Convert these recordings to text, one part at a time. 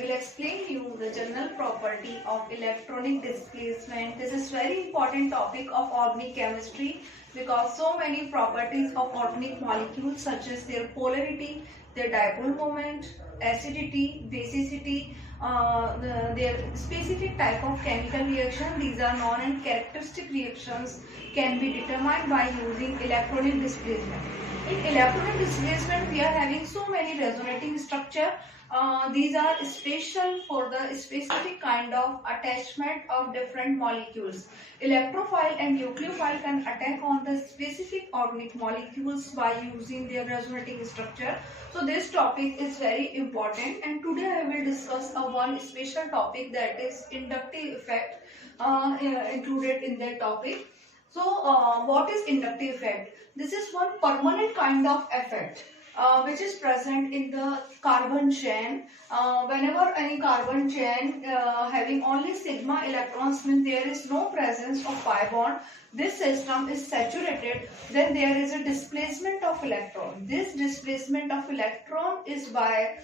will explain you the general property of electronic displacement. This is very important topic of organic chemistry because so many properties of organic molecules such as their polarity, their dipole moment, acidity, basicity, their specific type of chemical reaction, these are known and characteristic reactions can be determined by using electronic displacement. In electronic displacement, we are having so many resonating structure. These are special for the specific kind of attachment of different molecules. Electrophile and nucleophile can attack on the specific organic molecules by using their resonating structure. So this topic is very important, and today I will discuss one special topic, that is inductive effect included in that topic. So what is inductive effect? This is one permanent kind of effect which is present in the carbon chain. Whenever any carbon chain having only sigma electrons, means there is no presence of pi bond, this system is saturated, then there is a displacement of electron. This displacement of electron is by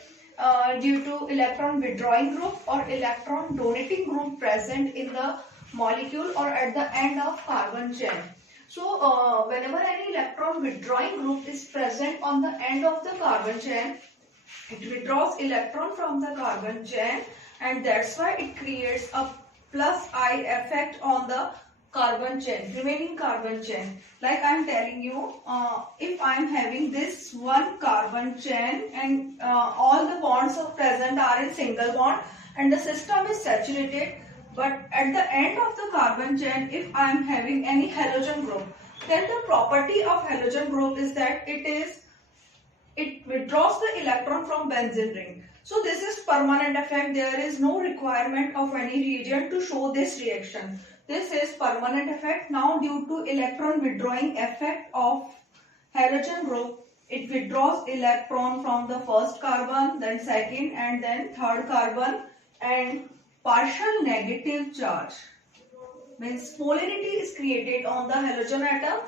due to electron withdrawing group or electron donating group present in the molecule or at the end of carbon chain. So whenever any electron withdrawing group is present on the end of the carbon chain, it withdraws electron from the carbon chain, and that's why it creates a plus I effect on the carbon chain, remaining carbon chain. Like I am telling you, if I am having this one carbon chain and all the bonds of present are in single bond and the system is saturated, but at the end of the carbon chain, if I am having any halogen group, then the property of halogen group is that it withdraws the electron from benzene ring. So this is permanent effect. There is no requirement of any reagent to show this reaction. This is permanent effect. Now due to electron withdrawing effect of halogen group, it withdraws electron from the first carbon, then second and then third carbon, and partial negative charge means polarity is created on the halogen atom,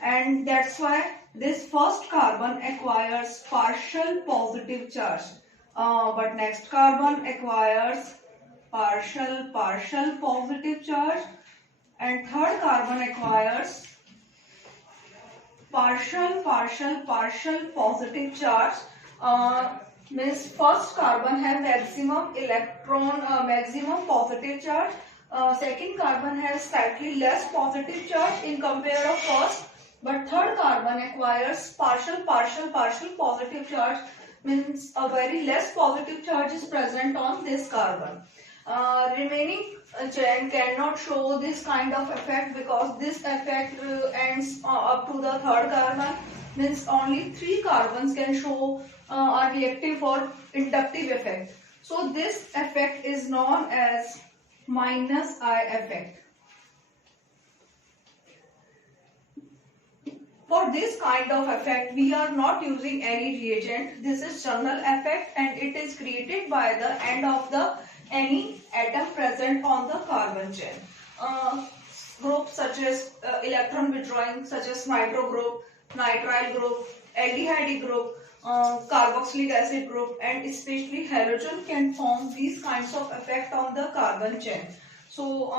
and that's why this first carbon acquires partial positive charge, but next carbon acquires partial positive charge, and third carbon acquires partial positive charge. Means first carbon has maximum electron, maximum positive charge. Second carbon has slightly less positive charge in compare of first, but third carbon acquires partial positive charge, means a very less positive charge is present on this carbon. Remaining chain cannot show this kind of effect because this effect ends up to the third carbon, means only 3 carbons can show are reactive for inductive effect. So this effect is known as minus I effect. For this kind of effect, we are not using any reagent. This is general effect and it is created by the end of the any atom present on the carbon chain. Groups such as electron withdrawing, such as nitro group, nitrile group, aldehyde group, carboxylic acid group, and especially halogen can form these kinds of effect on the carbon chain. So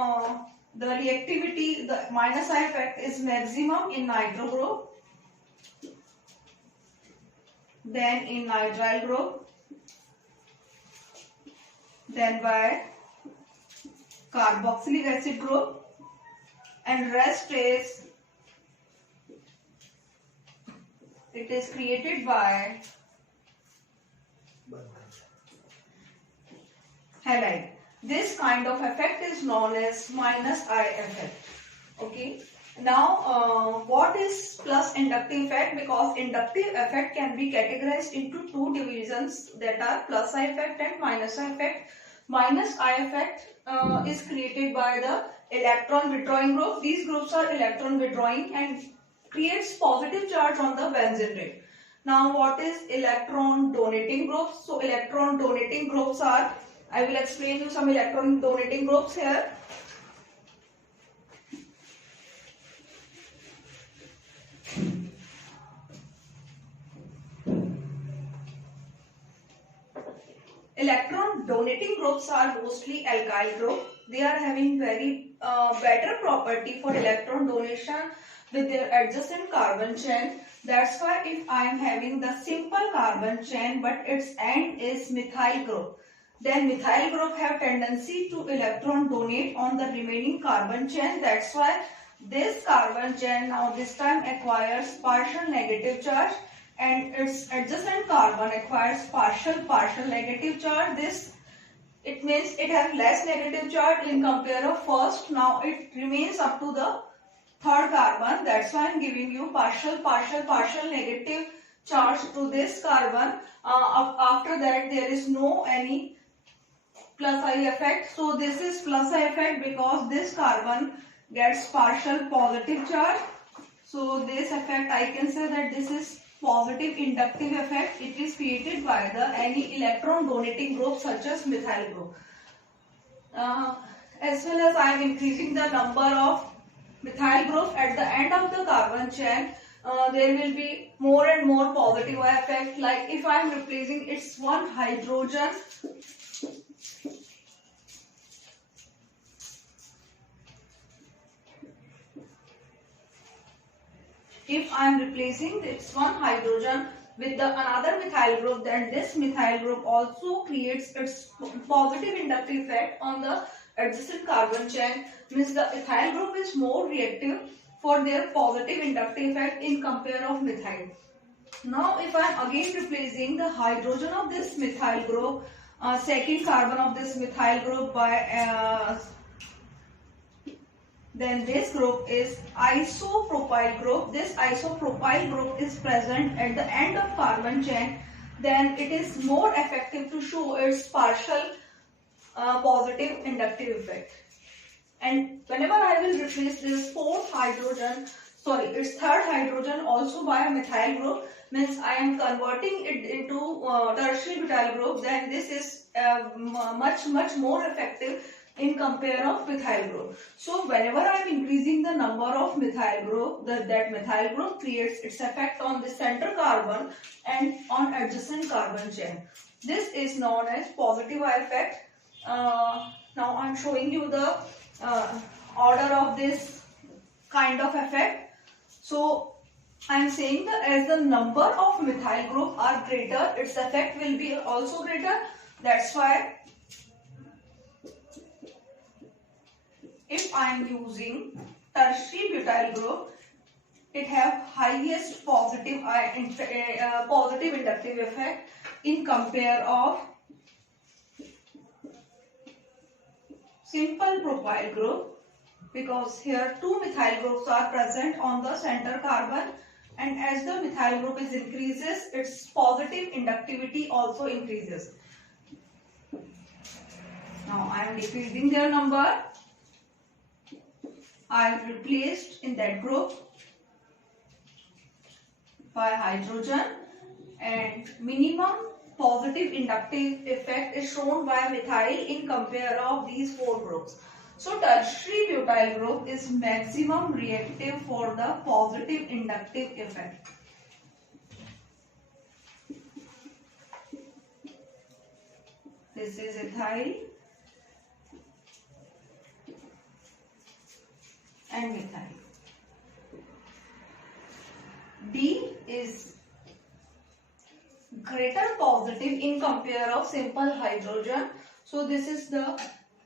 the reactivity, the minus I effect is maximum in nitro group, then in nitrile group, then by carboxylic acid group, and rest is it is created by halide. This kind of effect is known as minus I effect. Okay. Now, what is plus inductive effect? Because inductive effect can be categorized into 2 divisions, that are plus I effect and minus I effect. Minus I effect is created by the electron withdrawing group. These groups are electron withdrawing and creates positive charge on the benzene ring. Now what is electron donating groups? So electron donating groups are, I will explain you some electron donating groups here. electron donating groups are mostly alkyl group. They are having very better property for electron donation with their adjacent carbon chain. That's why if I am having the simple carbon chain but its end is methyl group, then methyl group have tendency to electron donate on the remaining carbon chain. That's why this carbon chain now this time acquires partial negative charge and its adjacent carbon acquires partial negative charge. This it means it has less negative charge in compare of first. Now it remains up to the third carbon. That's why I am giving you partial negative charge to this carbon. After that there is no any plus I effect. So this is plus I effect because this carbon gets partial positive charge. So this effect I can say that this is positive inductive effect. It is created by the any electron donating group such as methyl group. As well as I am increasing the number of methyl group at the end of the carbon chain, there will be more and more positive effect. Like if I am replacing its one hydrogen, if I am replacing this one hydrogen with the another methyl group, then this methyl group also creates its positive inductive effect on the adjacent carbon chain. Means the ethyl group is more reactive for their positive inductive effect in compare of methyl. Now if I am again replacing the hydrogen of this methyl group, second carbon of this methyl group by then this group is isopropyl group. This isopropyl group is present at the end of carbon chain. Then it is more effective to show its partial positive inductive effect. And whenever I will replace this fourth hydrogen, its third hydrogen also by a methyl group, means I am converting it into tertiary butyl group, then this is much more effective in compare of methyl group. So whenever I am increasing the number of methyl group, that methyl group creates its effect on the center carbon and on adjacent carbon chain. This is known as positive effect. Now I am showing you the order of this kind of effect. So I am saying that as the number of methyl group are greater, its effect will be also greater. That's why if I am using tertiary butyl group, it have highest positive inductive effect in compare of simple propyl group, because here two methyl groups are present on the center carbon, and as the methyl group is increases, its positive inductivity also increases. Now I am decreasing their number. I have replaced in that group by hydrogen, and minimum positive inductive effect is shown by methyl in compare of these four groups. So tertiary butyl group is maximum reactive for the positive inductive effect. This is ethyl and methyl. D is greater positive in compare of simple hydrogen. So this is the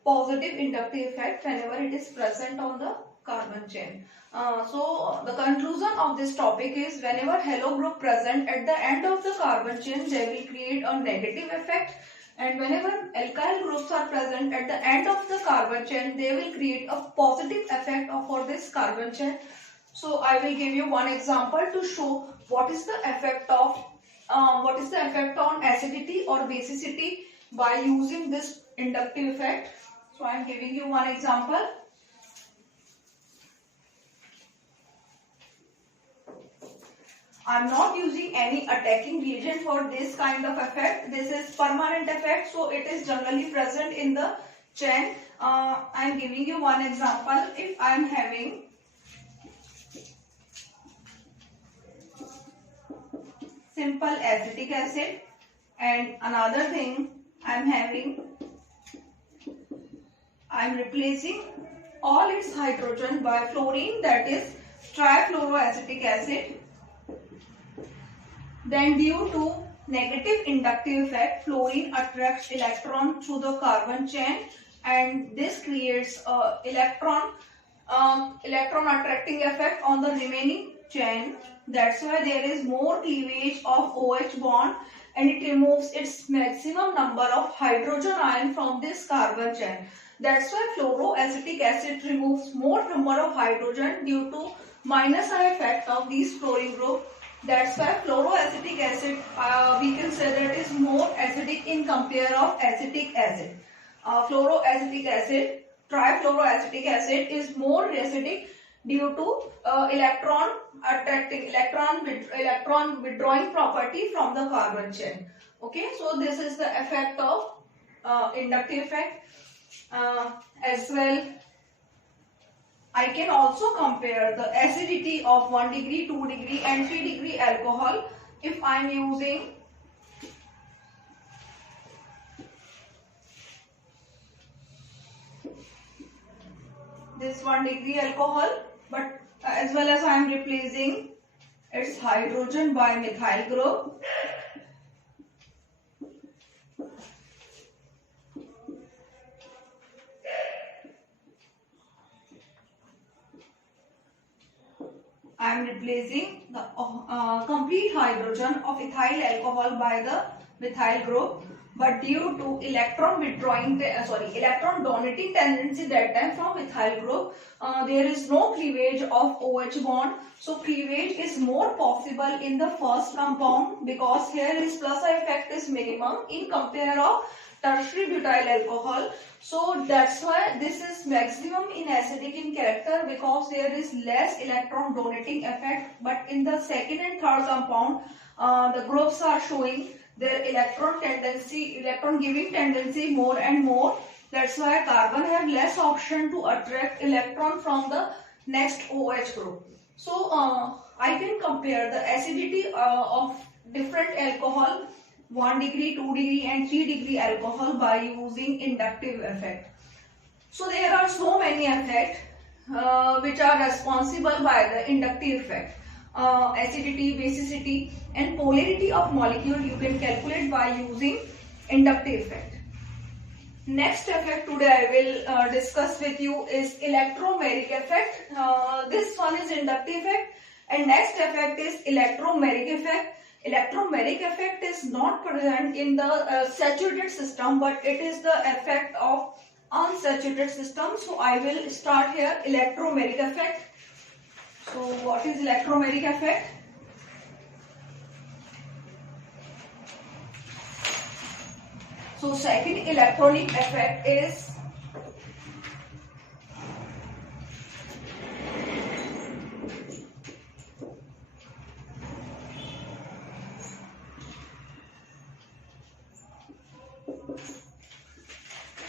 positive inductive effect whenever it is present on the carbon chain. So the conclusion of this topic is whenever halo group present at the end of the carbon chain, they will create a negative effect, and whenever alkyl groups are present at the end of the carbon chain, they will create a positive effect for this carbon chain. So I will give you one example to show what is the effect on acidity or basicity by using this inductive effect. So I am giving you one example. I am not using any attacking reagent for this kind of effect. This is permanent effect, so it is generally present in the chain. I am giving you one example. If I am having simple acetic acid, and another thing I I'm replacing all its hydrogen by fluorine, that is trifluoroacetic acid. Then due to negative inductive effect, fluorine attracts electron through the carbon chain, and this creates a electron attracting effect on the remaining chain. That's why there is more cleavage of OH bond, and it removes its maximum number of hydrogen ion from this carbon chain. That's why fluoroacetic acid removes more number of hydrogen due to minus I effect of these fluorine group. That's why fluoroacetic acid, we can say that is more acidic in compare of acetic acid. Fluoroacetic acid, trifluoroacetic acid is more acidic due to electron withdrawing property from the carbon chain. Okay, so this is the effect of inductive effect. As well, I can also compare the acidity of 1 degree, 2 degree and 3 degree alcohol if I am using this 1 degree alcohol, but as well as I am replacing its hydrogen by methyl group. I am replacing the complete hydrogen of ethyl alcohol by the methyl group, but due to electron donating tendency that time from methyl group, there is no cleavage of OH bond. So cleavage is more possible in the first compound because here is plus I effect is minimum in compare of tertiary butyl alcohol. So that's why this is maximum in acidic in character because there is less electron donating effect. But in the second and third compound, the groups are showing their electron giving tendency more and more. That's why carbon have less option to attract electron from the next OH group. So I can compare the acidity of different alcohol, 1 degree, 2 degree and 3 degree alcohol by using inductive effect. So there are so many effects which are responsible by the inductive effect. Acidity, basicity and polarity of molecule you can calculate by using inductive effect. Next effect today I will discuss with you is electromeric effect. This one is inductive effect and next effect is electromeric effect. Electromeric effect is not present in the saturated system, but it is the effect of unsaturated system. So I will start here electromeric effect. So what is electromeric effect? So second electronic effect is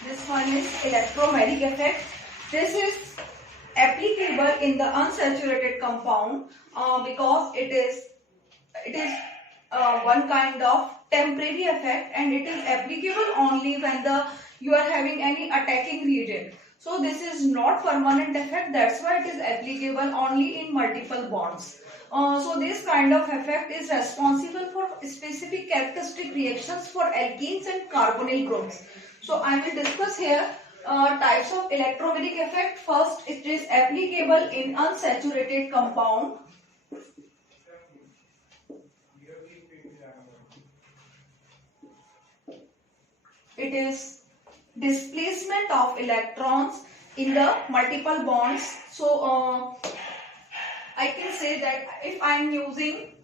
this one is electromeric effect. This is applicable in the unsaturated compound because it is one kind of temporary effect and it is applicable only when you are having any attacking reagent. So this is not permanent effect, that's why it is applicable only in multiple bonds. So this kind of effect is responsible for specific characteristic reactions for alkenes and carbonyl groups. So I will discuss here types of electromeric effect. First, it is applicable in unsaturated compound. It is displacement of electrons in the multiple bonds. So I can say that if I am using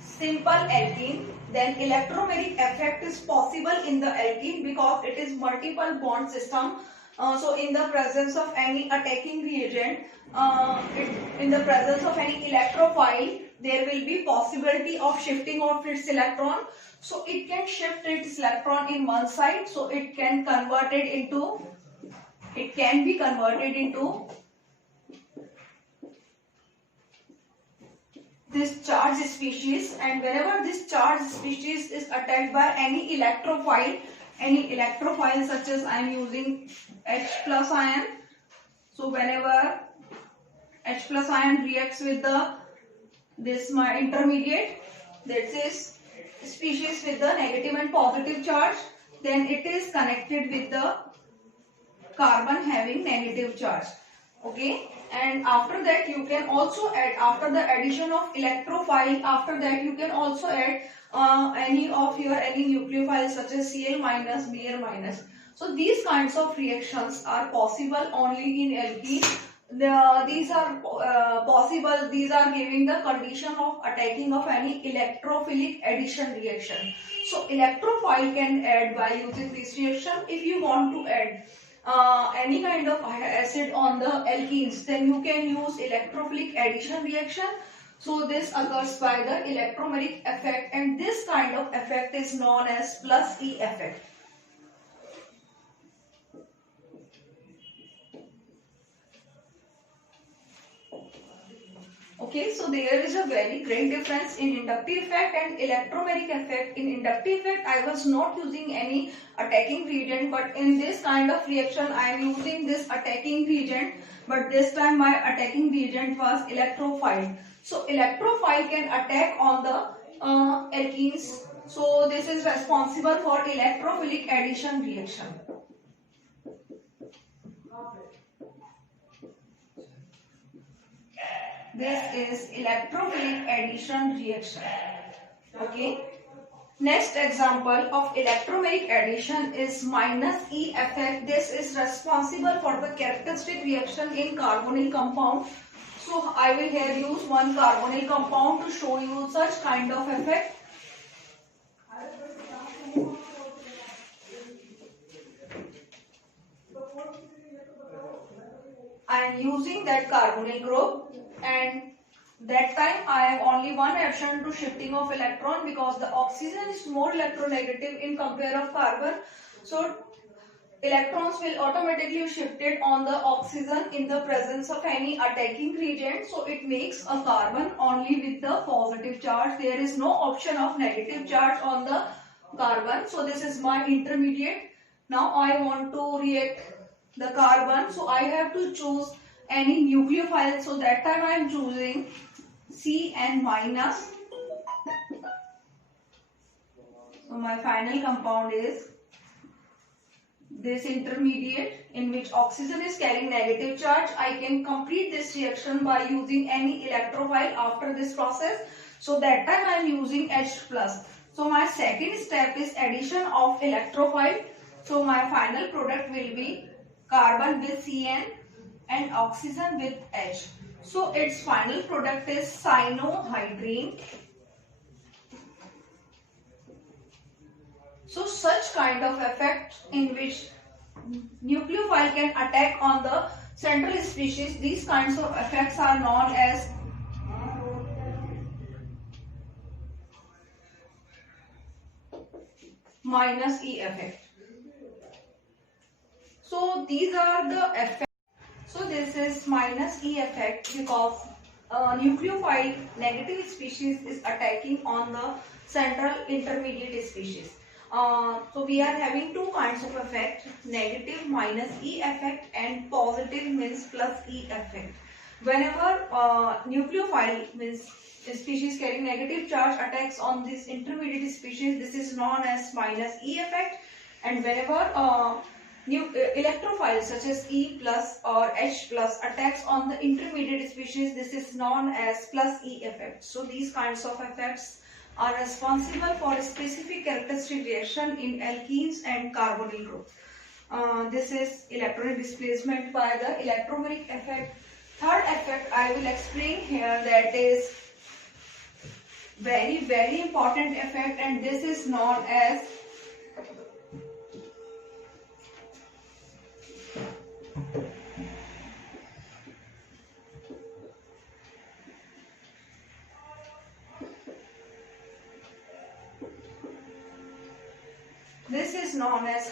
simple alkene, then electromeric effect is possible in the alkene because it is multiple bond system. So in the presence of any attacking reagent, in the presence of any electrophile, there will be possibility of shifting of its electron. So it can shift its electron in one side, so it can be converted into this charge species, and whenever this charge species is attacked by any electrophile such as I am using H plus ion. So whenever H plus ion reacts with this my intermediate, that is species with the negative and positive charge, then it is connected with the carbon having negative charge. Okay, and after that you can also add, after the addition of electrophile, after that you can also add any nucleophile such as Cl minus, Br minus. So these kinds of reactions are possible only in alkenes. These are possible, these are giving the condition of attacking of any electrophilic addition reaction. So electrophile can add by using this reaction. If you want to add any kind of acid on the alkenes, then you can use electrophilic addition reaction. So this occurs by the electromeric effect, and this kind of effect is known as plus E effect. Okay, so there is a very great difference in inductive effect and electromeric effect. In inductive effect, I was not using any attacking reagent, but in this kind of reaction, I am using this attacking reagent, but this time my attacking reagent was electrophile. So electrophile can attack on the alkenes. So this is responsible for electrophilic addition reaction. This is electrophilic addition reaction. Okay. Next example of electromeric addition is minus E effect. This is responsible for the characteristic reaction in carbonyl compound. So I will here use one carbonyl compound to show you such kind of effect. I am using that carbonyl group, and that time I have only one option to shifting of electron, because the oxygen is more electronegative in compare of carbon. So electrons will automatically shifted on the oxygen in the presence of any attacking reagent. So it makes a carbon only with the positive charge. There is no option of negative charge on the carbon. So this is my intermediate. Now I want to react the carbon. So I have to choose any nucleophile. So that time I am choosing Cn minus. So my final compound is this intermediate, in which oxygen is carrying negative charge. I can complete this reaction by using any electrophile after this process. So that time I am using H plus. So my second step is addition of electrophile. So my final product will be carbon with Cn and oxygen with H. So its final product is cyanohydrine. So such kind of effect in which nucleophile can attack on the central species, these kinds of effects are known as minus E effect. So these are the effects. So this is minus E effect because nucleophile negative species is attacking on the central intermediate species. So we are having two kinds of effect, negative minus E effect and positive means plus E effect. Whenever nucleophile means species carrying negative charge attacks on this intermediate species, this is known as minus E effect. And whenever electrophile such as E plus or H plus attacks on the intermediate species, this is known as plus E effect. So these kinds of effects are responsible for a specific characteristic reaction in alkenes and carbonyl group. This is electronic displacement by the electromeric effect. Third effect I will explain here, that is very important effect, and this is known as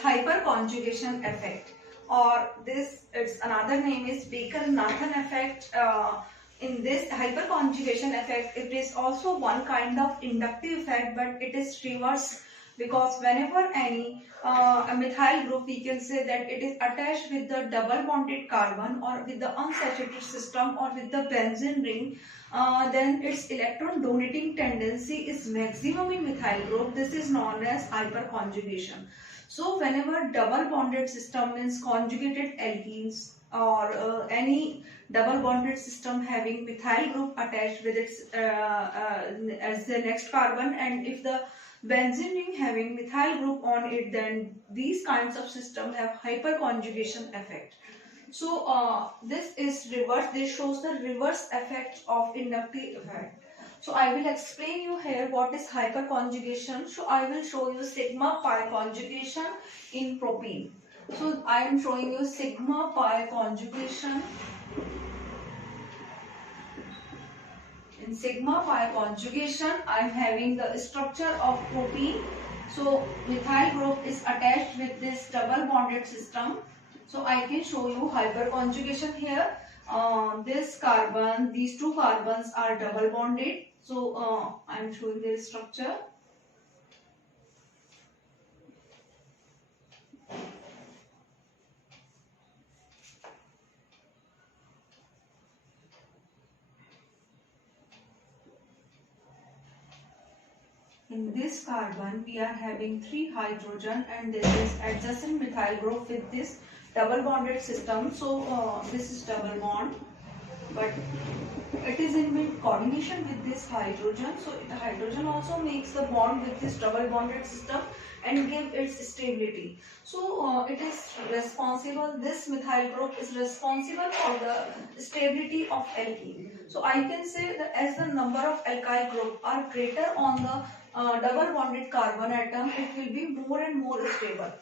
hyperconjugation effect, or this its another name is Baker-Nathan effect. in this hyperconjugation effect, it is also one kind of inductive effect, but it is reverse, because whenever any a methyl group, we can say that it is attached with the double bonded carbon or with the unsaturated system or with the benzene ring, then its electron donating tendency is maximum in methyl group. This is known as hyperconjugation. So whenever double bonded system means conjugated alkenes or any double bonded system having methyl group attached with its as the next carbon, and if the benzene ring having methyl group on it, then these kinds of system have hyperconjugation effect. So this is reverse. This shows the reverse effect of inductive effect. So I will explain you here what is hyperconjugation. So I will show you sigma pi conjugation in propene. So I am showing you sigma pi conjugation. In sigma pi conjugation, I am having the structure of propene. So methyl group is attached with this double bonded system. So I can show you hyperconjugation here. This carbon, these two carbons are double bonded. So I am showing their structure. In this carbon, we are having 3 hydrogen, and this is adjacent methyl group with this double bonded system. So this is double bond, but it is in coordination with this hydrogen. So the hydrogen also makes the bond with this double bonded system and give its stability. So it is responsible, this methyl group is responsible for the stability of alkene. So I can say that as the number of alkyl group are greater on the double bonded carbon atom, it will be more and more stable.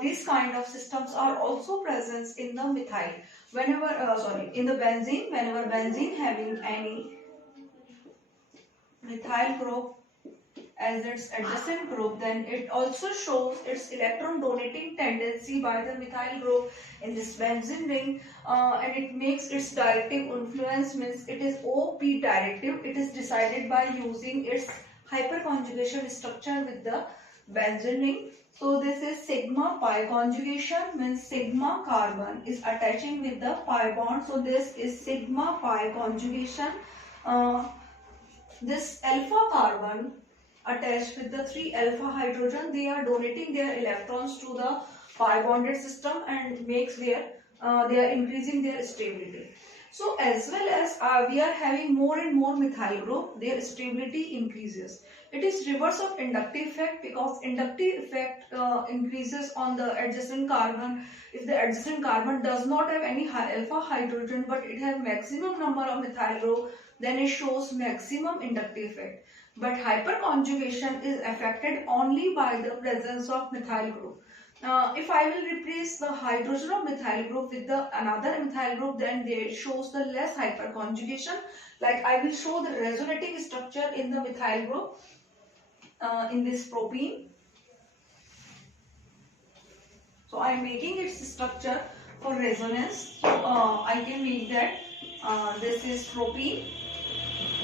These kind of systems are also present in the methyl. Whenever in the benzene, whenever benzene having any methyl group as its adjacent group, then it also shows its electron donating tendency by the methyl group in this benzene ring, and it makes its directive influence, means it is OP directive. It is decided by using its hyperconjugation structure with the benzene ring. So this is sigma pi conjugation, means sigma carbon is attaching with the pi bond. So this is sigma pi conjugation. This alpha carbon attached with the 3 alpha hydrogen, they are donating their electrons to the pi bonded system and makes their they are increasing their stability. So as well as we are having more and more methyl group, their stability increases. It is reverse of inductive effect, because inductive effect increases on the adjacent carbon. If the adjacent carbon does not have any alpha hydrogen but it has maximum number of methyl group, then it shows maximum inductive effect. But hyperconjugation is affected only by the presence of methyl group. If I will replace the hydrogen of methyl group with the another methyl group, then it shows the less hyperconjugation. Like I will show the resonating structure in the methyl group in this propene. So I am making its structure for resonance. I can make that this is propene.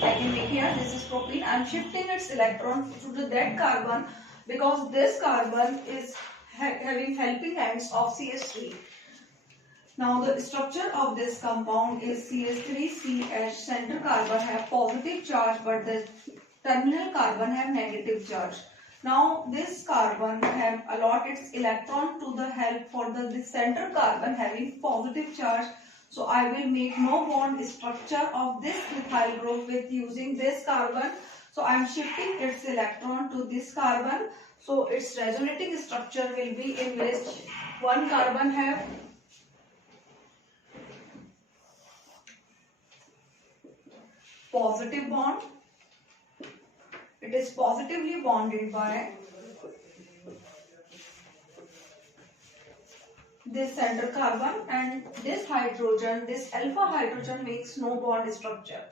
I can make here this is propene. I am shifting its electron to that carbon, because this carbon is having helping hands of CH3. Now the structure of this compound is CH3CH. Center carbon have positive charge, but the terminal carbon have negative charge. Now this carbon have allot its electron to the help for the center carbon having positive charge. So I will make no bond structure of this methyl group with using this carbon. So I am shifting its electron to this carbon. So its resonating structure will be in which one carbon have positive bond. It is positively bonded by this center carbon, and this hydrogen, this alpha hydrogen makes no bond structure.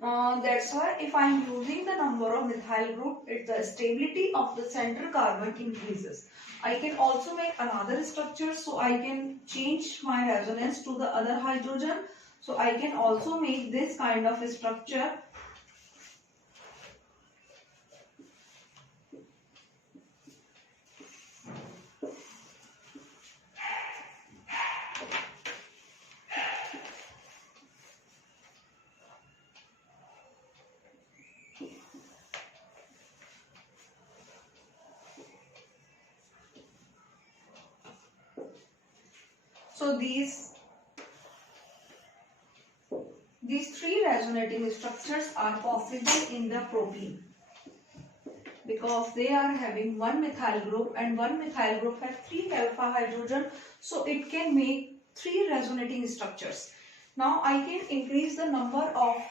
That's why if I am using the number of methyl group, the stability of the center carbon increases. I can also make another structure, so I can change my resonance to the other hydrogen. So I can also make this kind of structure. So these three resonating structures are possible in the propene because they are having one methyl group and one methyl group has 3 alpha hydrogen, so it can make 3 resonating structures. Now I can increase the number of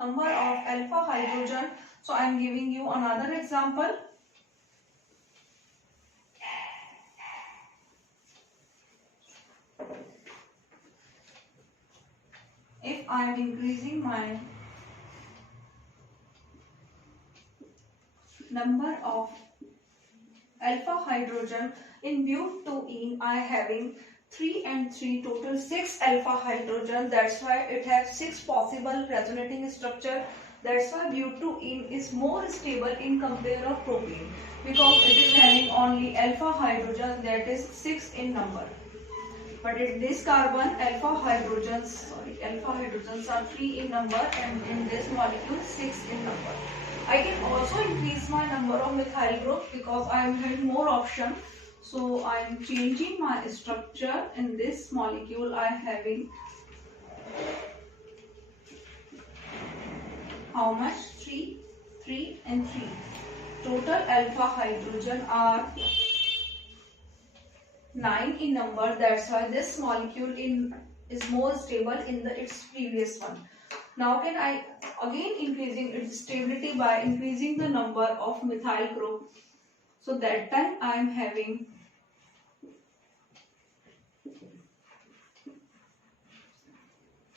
alpha hydrogen. So I am giving you another example. If I am increasing my number of alpha hydrogen in butene, I having 3 and 3 total 6 alpha hydrogen. That's why it has 6 possible resonating structure. That's why butene is more stable in compare of propene because it is having only alpha hydrogen, that is 6 in number. But in this carbon, alpha hydrogens are 3 in number, and in this molecule 6 in number. I can also increase my number of methyl groups because I am having more option. So I am changing my structure. In this molecule I am having how much? 3, 3 and 3. Total alpha hydrogen are 9 in number. That's why this molecule is more stable in its previous one. Now can I again increasing its stability by increasing the number of methyl group. So that time I am having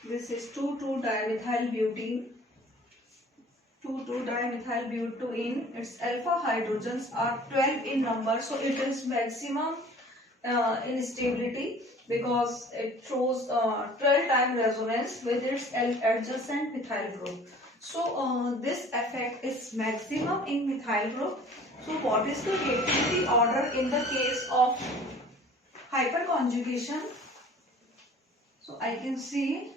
this is 2,2-dimethyl butene. 2,2-dimethyl butene. Its alpha hydrogens are 12 in number. So it is maximum in stability because it shows 12 time resonance with its adjacent methyl group. So this effect is maximum in methyl group. So what is the reactivity order in the case of hyperconjugation? So I can see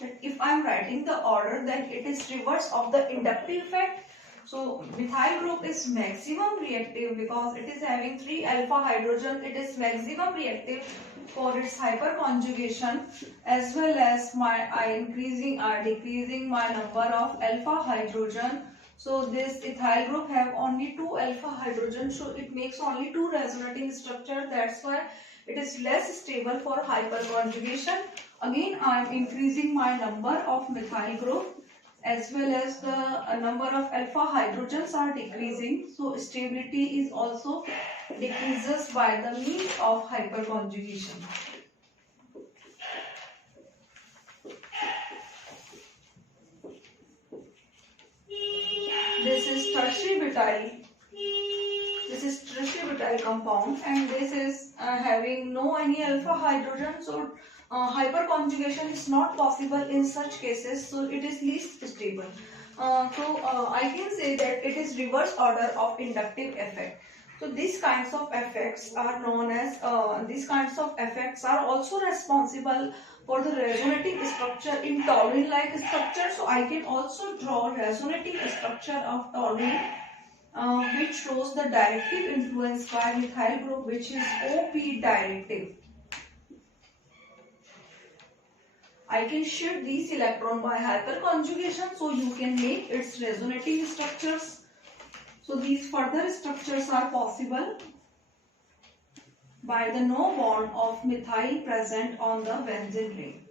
that if I am writing the order, then it is reverse of the inductive effect. So methyl group is maximum reactive because it is having 3 alpha hydrogen. It is maximum reactive for its hyperconjugation, as well as I increasing or decreasing my number of alpha hydrogen. So this ethyl group have only 2 alpha hydrogen, so it makes only 2 resonating structure. That's why it is less stable for hyperconjugation. Again I am increasing my number of methyl group, as well as the number of alpha hydrogens are decreasing. So stability is also decreases by the means of hyperconjugation. This is tertiary butyl. This is tertiary butyl compound, and this is having no any alpha hydrogen. So hyperconjugation is not possible in such cases. So it is least stable. I can say that it is reverse order of inductive effect. So these kinds of effects are known as these kinds of effects are also responsible for the resonating structure in toluene-like structure. So I can also draw resonating structure of toluene, which shows the directive influence by methyl group, which is OP directive. I can shift these electron by hyperconjugation, so you can make its resonating structures. So these further structures are possible by the no bond of methyl present on the benzene ring.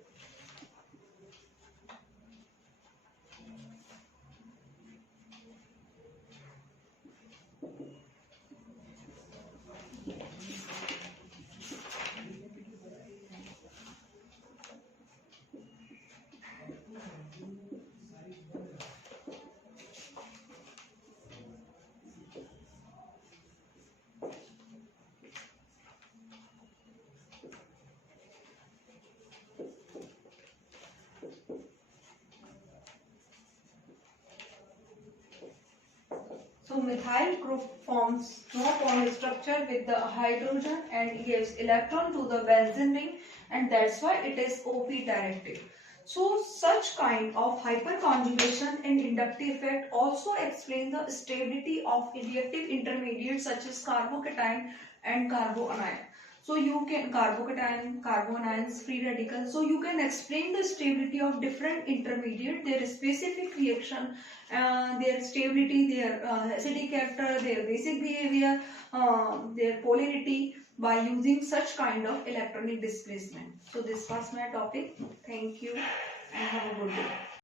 So methyl group forms monobond structure with the hydrogen and gives electron to the benzene ring, and that's why it is OP directed. So such kind of hyperconjugation and inductive effect also explain the stability of reactive intermediates such as carbocation and carboanion. So you can carbocation, carboanions, free radicals. So you can explain the stability of different intermediate, their specific reaction, their stability, their acidic character, their basic behavior, their polarity by using such kind of electronic displacement. So this was my topic. Thank you and have a good day.